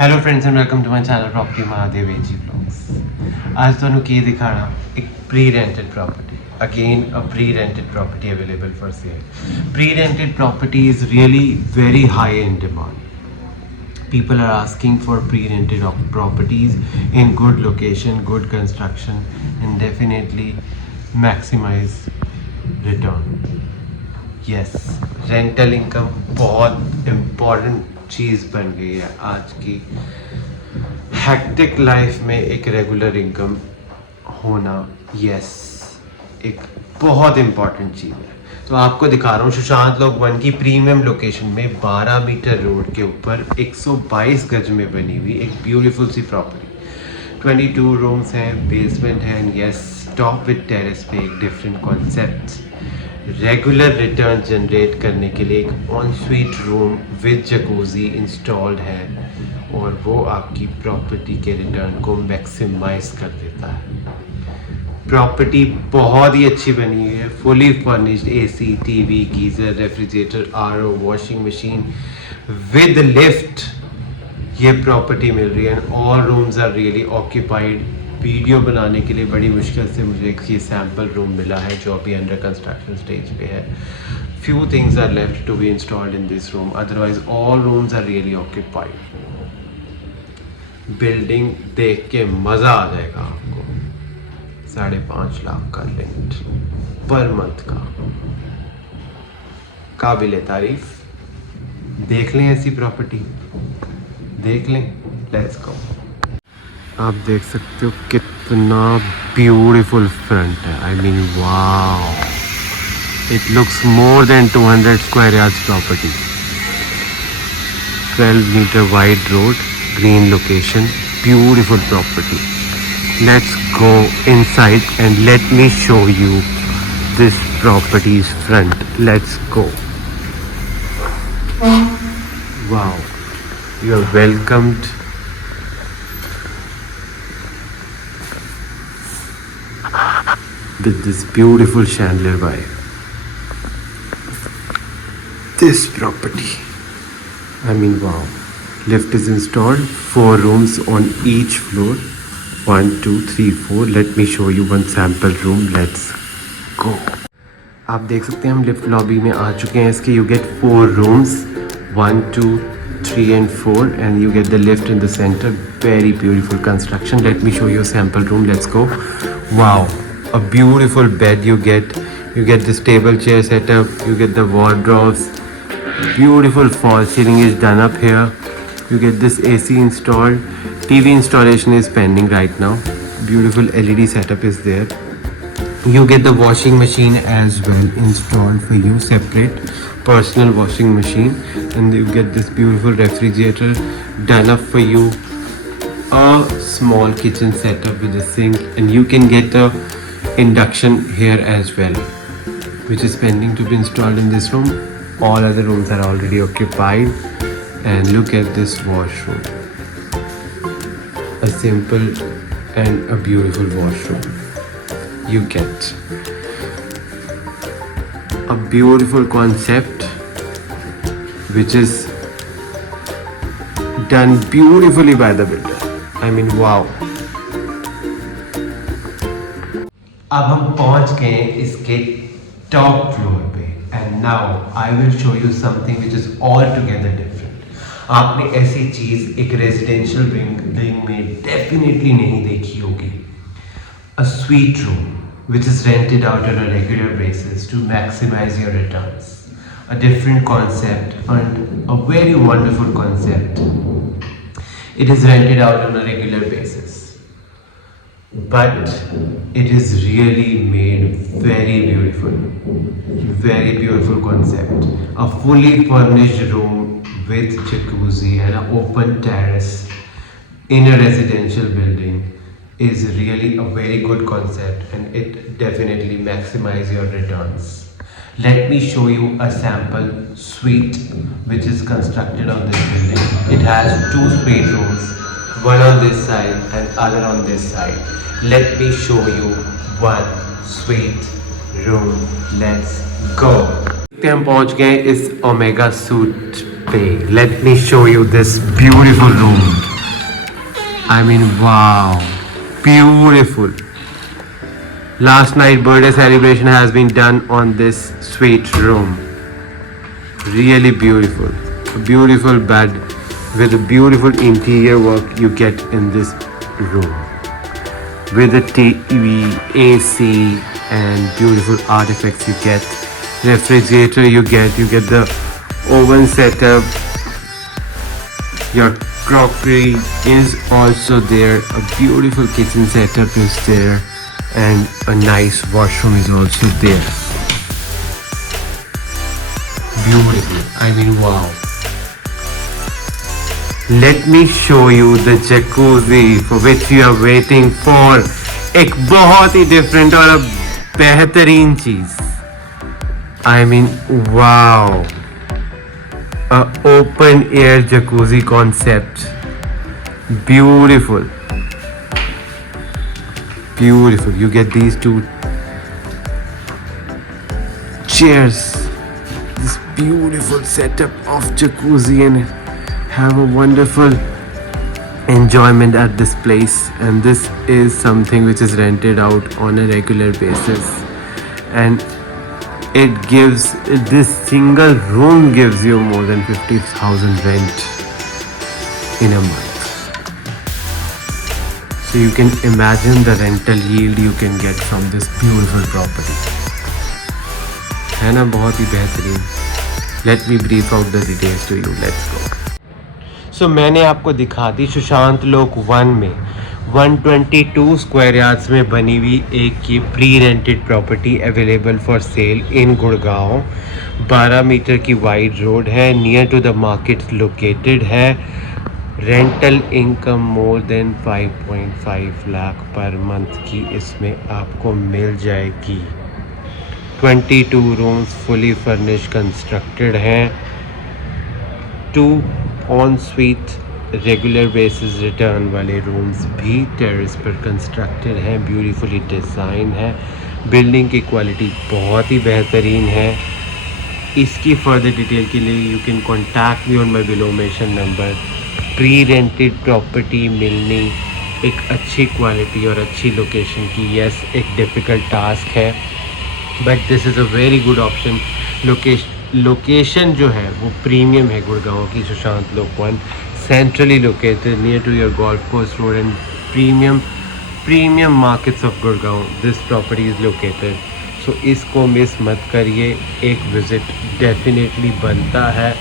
Hello friends and welcome to my channel property Mahadev AG vlogs. आज ਤੁਹਾਨੂੰ ਕੀ ਦਿਖਾਣਾ ਇੱਕ pre rented property again a pre-rented property available for sale. Pre-rented property is really very high in demand. People are asking for pre-rented properties in good location, good construction and definitely maximize return. Yes, rental income बहुत important चीज़ बन गई है आज की hectic life में। एक regular income होना यस एक बहुत इम्पॉर्टेंट चीज़ है। तो आपको दिखा रहा हूँ सुशांत लोक वन की प्रीमियम लोकेशन में 12 मीटर रोड के ऊपर 122 गज में बनी हुई एक ब्यूटीफुल सी प्रॉपर्टी। 22 रूम्स हैं, बेसमेंट है, यस टॉप विद टेरेस पे एक different concept. Regular return generate करने के लिए एक on suite room with jacuzzi installed है और वो आपकी प्रॉपर्टी के रिटर्न को मैक्सिमाइज कर देता है। प्रॉपर्टी बहुत ही अच्छी बनी हुई है, fully furnished, AC, TV, geyser, refrigerator, RO, washing machine with lift ये प्रॉपर्टी मिल रही है। All rooms are really occupied. Video बनाने के लिए बड़ी मुश्किल से मुझे एक ये सैम्पल रूम मिला है जो अभी अंडर कंस्ट्रक्शन स्टेज पे है। Few things are left to be installed in this room, otherwise all rooms are really occupied. Building देख के मज़ा आ जाएगा आपको। 5.5 लाख का रेंट पर मंथ का, काबिल तारीफ। देख लें ऐसी प्रॉपर्टी, देख लें। Let's go. आप देख सकते हो कितना ब्यूटीफुल फ्रंट है। I mean wow, it looks more than 200 square yards property. 12 metre wide road, green location, beautiful property. Let's go inside and let me show you this property's front. Let's go. Wow, you are welcomed. With this beautiful chandelier by this property. I mean wow. Lift is installed, 4 rooms on each floor. 1 2 3 4. Let me show you one sample room. Let's go. आप देख सकते हैं हम lift lobby में आ चुके हैं इसके। You get 4 rooms, 1 2 3 and 4 and you get the lift in the center. Very beautiful construction. Let me show you a sample room. Let's go. Wow. A beautiful bed you get this table chair setup, you get the wardrobes, beautiful fall ceiling is done up here, you get this AC installed, TV installation is pending right now, beautiful LED setup is there, you get the washing machine as well installed for you, separate personal washing machine, and you get this beautiful refrigerator done up for you, a small kitchen setup with a sink, and you can get a induction here as well, which is pending to be installed in this room. All other rooms are already occupied. And look at this washroom, a simple and a beautiful washroom. You get a beautiful concept which is done beautifully by the builder. I mean wow. अब हम पहुंच गए इसके top floor पे and now I will show you something which is all together different. आपने ऐसी चीज एक रेजिडेंशियल बिल्डिंग में डेफिनेटली नहीं देखी होगी। A suite room which is rented out on a regular basis to maximise your returns. A different concept and a very wonderful concept. It is rented out on a regular basis, but it is really made very beautiful concept. A fully furnished room with jacuzzi and an open terrace in a residential building is really a very good concept, and it definitely maximize your returns. Let me show you a sample suite which is constructed on this building. It has 2 suite rooms, one on this side and other on this side. Let me show you one sweet room. Let's go. हम पहुंच गए इस omega suit Hey, let me show you this beautiful room. I mean, wow, beautiful. Last night birthday celebration has been done on this sweet room. Really beautiful. A beautiful bed with a beautiful interior work you get in this room. With a TV, AC and beautiful artifacts you get. Refrigerator you get the oven setup. Your crockery is also there. A beautiful kitchen setup is there. And a nice washroom is also there. Beautiful. I mean, wow. Let me show you the jacuzzi for which you are waiting for. एक बहुत ही different और a बेहतरीन चीज. I mean, wow. A open air jacuzzi concept. Beautiful. Beautiful. You get these two chairs. This beautiful setup of jacuzzi and have a wonderful enjoyment at this place. And this is something which is rented out on a regular basis. And it gives, this single room gives you more than 50,000 rent in a month. So you can imagine the rental yield you can get from this beautiful property. है ना बहुत ही बेहतरीन. Let me brief out the details to you. Let's go. So मैंने आपको दिखा दी सुशांत लोक 1 में 122 square yards में बनी हुई एक ये pre rented property available for sale in Gurgaon. 12 metre की वाइड रोड है. Near to the market located है. Rental income more than 5.5 lakh per month की इसमें आपको मिल जाएगी. 22 रूम्स फुली फर्निश कंस्ट्रक्टेड हैं. 2 on sweet regular basis return वाले रूम्स भी टेरेस पर कंस्ट्रक्टेड हैं. ब्यूटीफुली डिज़ाइन है. बिल्डिंग की क्वालिटी बहुत ही बेहतरीन है. इसकी फर्दर डिटेल के लिए you can contact me on my below mention number. Pre rented property मिलनी एक अच्छी क्वालिटी और अच्छी लोकेशन की यस एक डिफ़िकल्ट टास्क है, but this is a very good option. Location जो है वो प्रीमियम है गुड़गांव की. Sushant Lok 1 centrally located near to your golf course road and premium markets of Gurgaon. This property is located. So इसको मिस मत करिए. एक विज़िट डेफिनेटली बनता है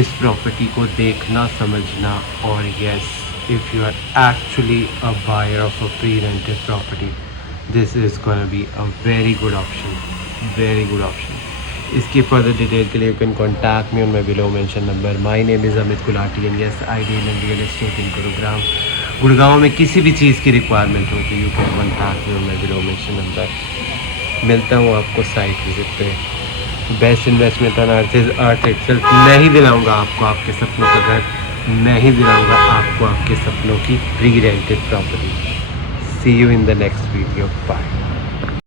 इस प्रॉपर्टी को देखना समझना. और yes, if you are actually a buyer of a pre rented property, this is gonna be a very good option. Very good option. इसकी फर्दर डिटेल के लिए you can contact me on my below mention number. My name is Amit Gulati and yes I deal in real estate in Gurugram. Gurgaon में किसी भी चीज़ की requirement होगी you can contact me on my below mention number. मिलता हूँ आपको साइट विजिट पे. Best investment on earth is earth itself. मैं ही दिलाऊंगा आपको आपके सपनों का घर. मैं ही दिलाऊंगा आपको आपके सपनों की pre rented property. See you in the next video. Bye.